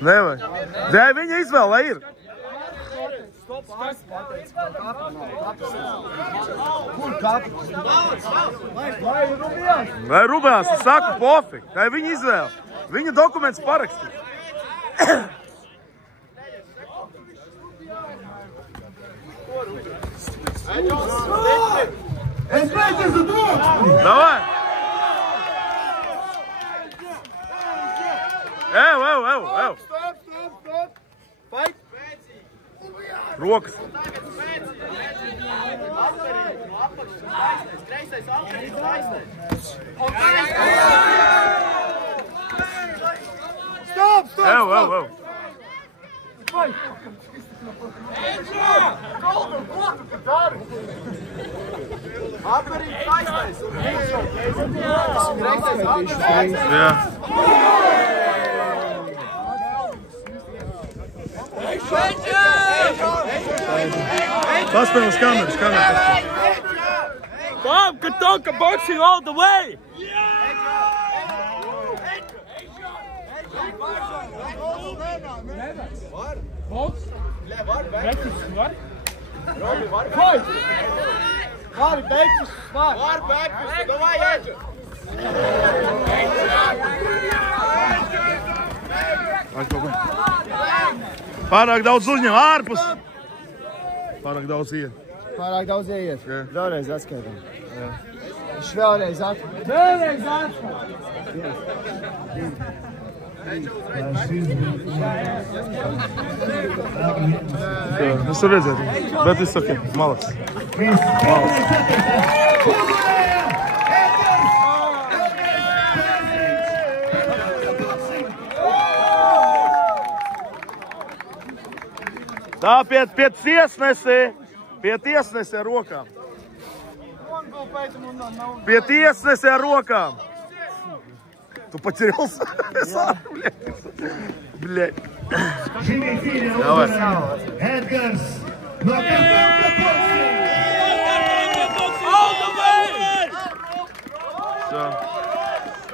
Nevajag. Dēļ viņa izvēle, lai ir. Vai Rubjāns, es saku, pofik. Tā ir viņa izvēle. Viņa dokuments parakstīt. Davai! Ev! Rokas! Stop! Ev! Paspēl uz kameras. Bob, Katonka boxing all the way! Boks? Beķis var? Vai! Var, beķis var! Var, beķis, davai, ēģi! Pārāk daudz uzņem ārpus. Pārāk daudz iet. Pārāk daudz ieiet. Vēlreiz atskaitām. Viņš vēlreiz atskaitām. Es varu redzēt, bet viss ok. Malaks. Tā pie tiesnesi ar rokām. Pie tiesnesi ar rokām. Tu потерялся? Блядь. Давай. Edgars no Katonka boxing! All the way! Все.